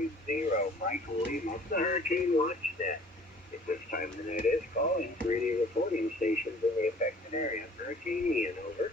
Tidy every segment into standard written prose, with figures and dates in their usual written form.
Charlie 0, Michael Lima, the Hurricane Watch Net. At this time, the net is calling for any reporting stations in the affected area. Hurricane Ian, over.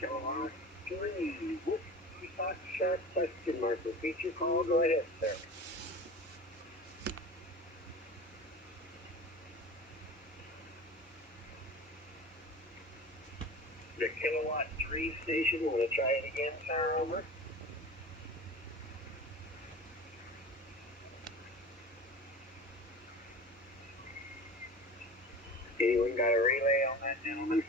Show 3, Whiskey Fox Sharp question mark. Repeat your call. Go ahead, sir. The Kilowatt 3 station. Want to try it again, sir? Over. Anyone got a relay on that, gentleman?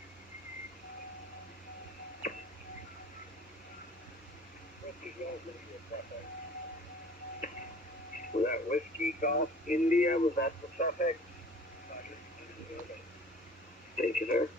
Was that Whiskey Golf India? Was that the suffix? Thank you, sir.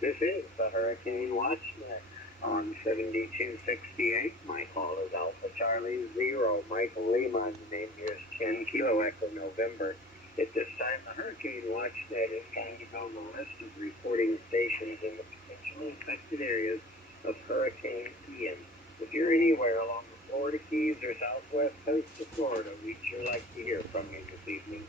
This is the Hurricane Watch Net on 7268. My call is Alpha Charlie 0, Michael Lima, and the name here is 10 Kilo Echo November. At this time, the Hurricane Watch Net is trying to build a list of reporting stations in the potentially affected areas of Hurricane Ian. If you're anywhere along the Florida Keys or southwest coast of Florida, we'd sure like to hear from you this evening.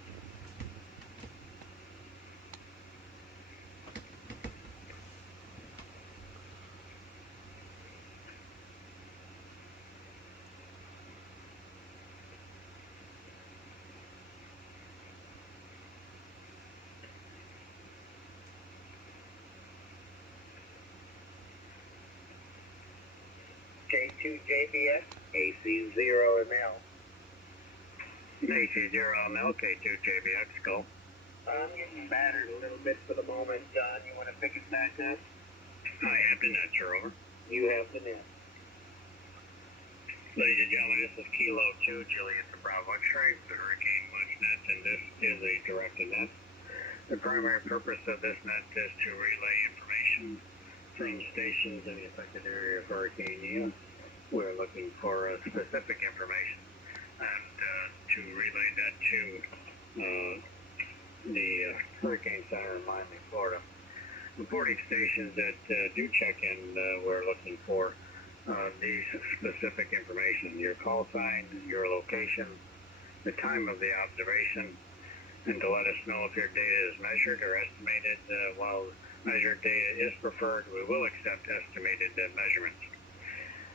K2JBS, AC0ML. AC0ML, K2JBX, go. I'm getting battered a little bit for the moment, John. You want to pick it back up? I have the net, sir, over. You have the net. Ladies and gentlemen, this is Kilo 2, Juliet the Bravo X-ray, the Hurricane Watch Net, and this is a directed net. The primary purpose of this net is to relay information from stations in the affected area of Hurricane Ian. We're looking for specific information and to relay that to the Hurricane Center in Miami, Florida. Reporting stations that do check in, we're looking for these specific information: your call sign, your location, the time of the observation, and to let us know if your data is measured or estimated. While measured data is preferred, we will accept estimated measurements.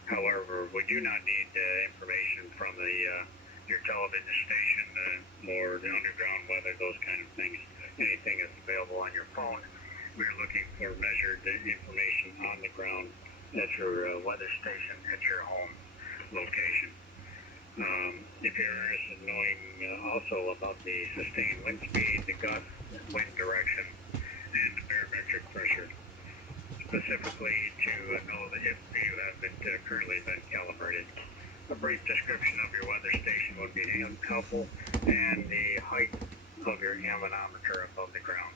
However, we do not need information from your television station or the underground weather, those kind of things. Anything that's available on your phone. We're looking for measured information on the ground at your weather station at your home location. If you're interested in knowing also about the sustained wind speed, the gust, wind direction, and the barometric pressure, specifically to know that if you haven't currently been calibrated. A brief description of your weather station would be helpful, and the height of your anemometer above the ground.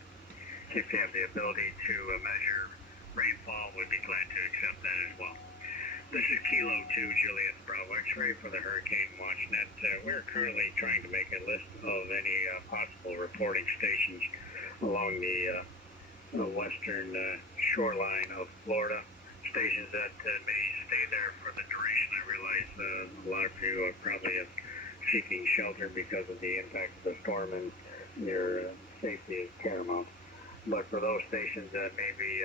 If you have the ability to measure rainfall, we'd be glad to accept that as well. This is Kilo 2, Juliet Bravo X-ray for the Hurricane Watch Net. We're currently trying to make a list of any possible reporting stations along the western shoreline of Florida, stations that may stay there for the duration. I realize a lot of you are probably seeking shelter because of the impact of the storm, and your safety is paramount. But for those stations that may be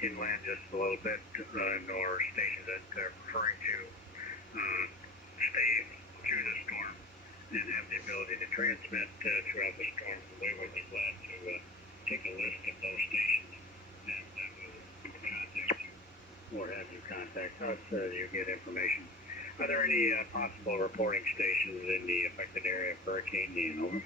inland just a little bit, or stations that are preferring to stay through the storm and have the ability to transmit throughout the storm, we would be glad to take a list of those stations, and we'll contact you or have you contact us so you get information. Are there any possible reporting stations in the affected area of Hurricane Ian? Over.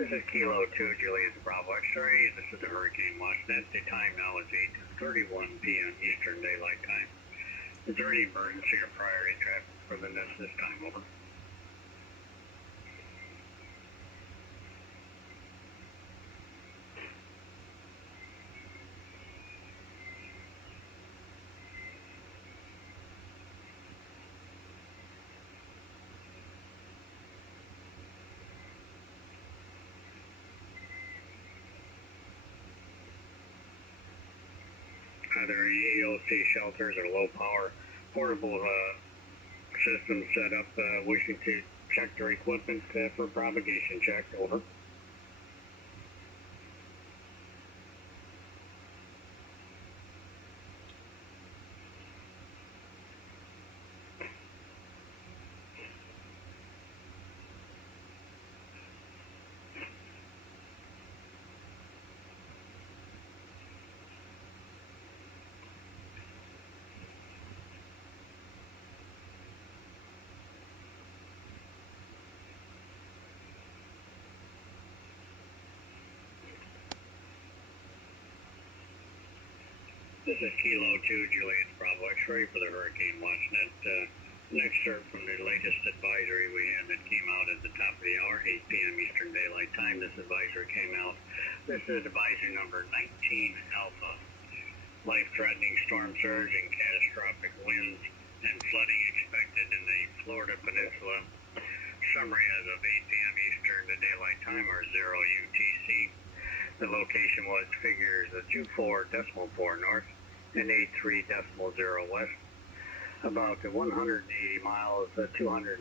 This is Kilo 2, Juliet Bravo X-ray. This is the Hurricane WatchNet. The time now is 8:31 p.m. Eastern Daylight Time. Is there any emergency or priority traffic for the NIST this time? Over. Are there any EOC shelters or low power portable systems set up wishing to check their equipment for propagation check? Over. This is Kilo 2, Juliet Bravo X-ray for the Hurricane WatchNet. Next start from the latest advisory we had that came out at the top of the hour, 8 p.m. Eastern Daylight Time. This advisory came out. This is advisory number 19 Alpha. Life-threatening storm surge and catastrophic winds and flooding expected in the Florida Peninsula. Summary as of 8 p.m. Eastern Daylight Time or 0 UTC. The location was figures 24.4 north and 83.0 west, about 180 miles, 290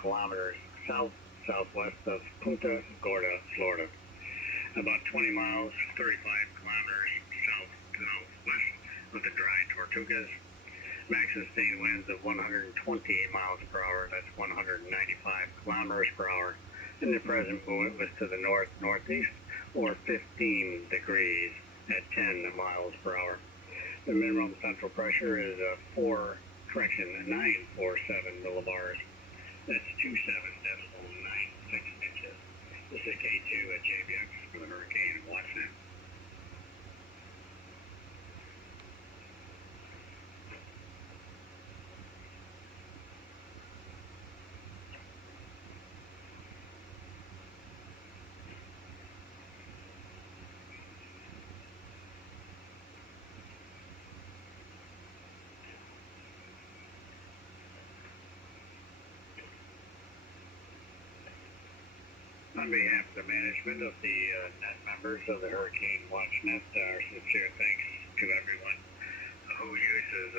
kilometers southwest of Punta Gorda, Florida. About 20 miles, 35 kilometers southwest of the Dry Tortugas. Max sustained winds of 128 miles per hour, that's 195 kilometers per hour. And the present movement was to the northeast, or 15 degrees at 10 miles per hour. The minimum central pressure is 947 millibars. That's 27.96 inches. This is K2 at JBX for the Hurricane WatchNet. On behalf of the management of the net members of the Hurricane WatchNet, our sincere thanks to everyone who uses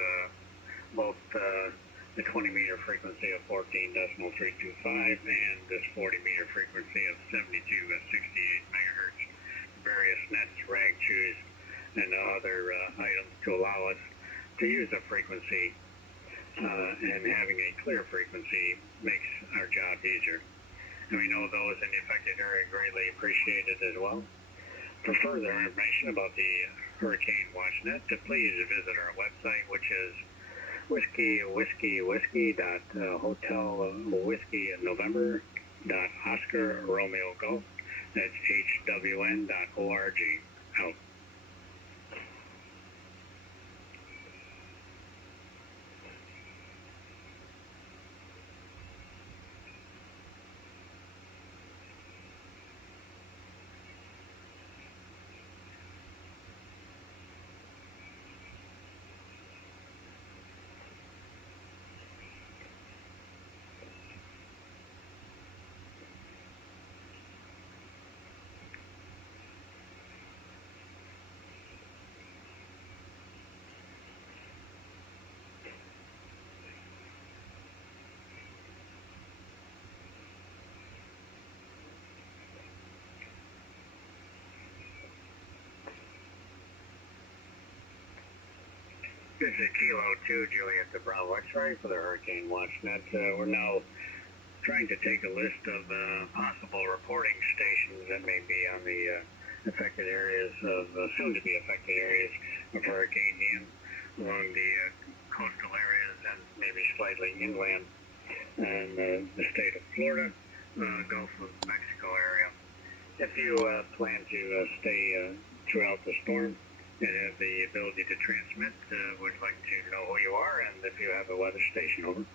both the 20-meter frequency of 14.325 and this 40-meter frequency of 72 at 68 megahertz, various nets, rag chews, and other items to allow us to use the frequency, and having a clear frequency makes our job easier. And we know those in the affected area greatly appreciate it as well. For further information about the Hurricane WatchNet, please visit our website, which is whiskey.November.Oscar Romeo Golf. That's HWN.org. Out. This is Kilo 2, Juliet Bravo X-ray for the Hurricane WatchNet. We're now trying to take a list of possible reporting stations that may be on the affected areas of, soon-to-be affected areas of Hurricane Ian, along the coastal areas and maybe slightly inland, and the state of Florida, Gulf of Mexico area. If you plan to stay throughout the storm and have the ability to transmit, would like to know who you are and if you have a weather station. Over.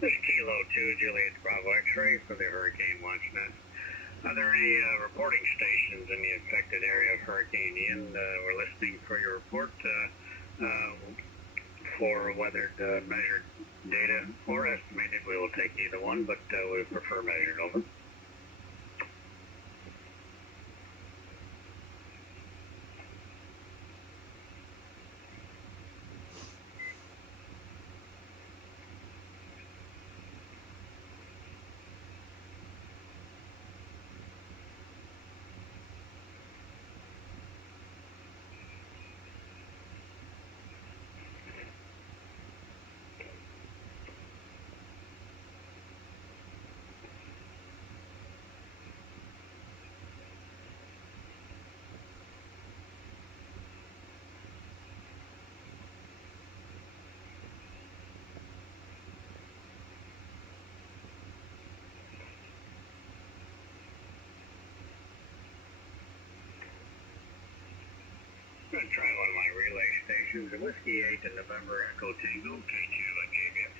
This is Kilo 2, Juliet Bravo X-ray for the Hurricane WatchNet. Are there any reporting stations in the affected area of Hurricane Ian? We're listening for your report for weathered measured data or estimated. We will take either one, but we prefer measured. Over. I'm going to try one of my relay stations. A Whiskey 8 in November Echo Tango, K2 on JBX.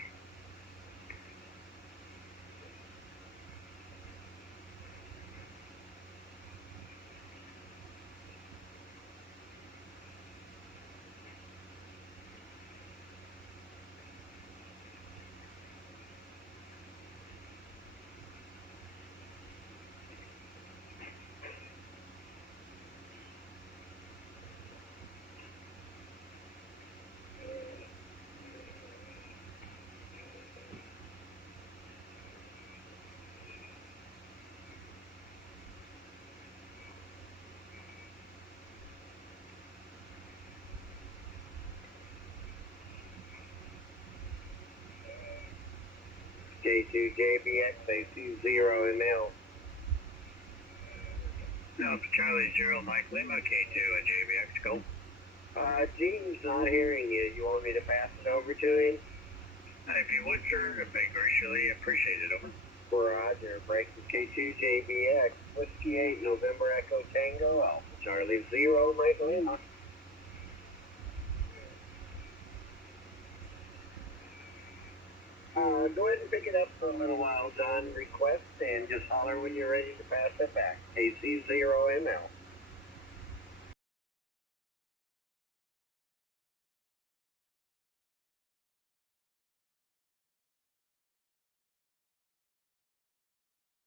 K2 JBX, AC 0 ML. Alpha Charlie 0 Mike Lima, K2 on JBX, go. Gene's not hearing you. You want me to pass it over to him? If you would, sir, I'd greatly appreciate it. Over. Roger. Breaking K2 JBX, Whiskey 8 November Echo Tango, Alpha Charlie 0 Mike Lima. Go ahead and pick it up for a little while, John. Request and just holler when you're ready to pass it back. AC 0 ML.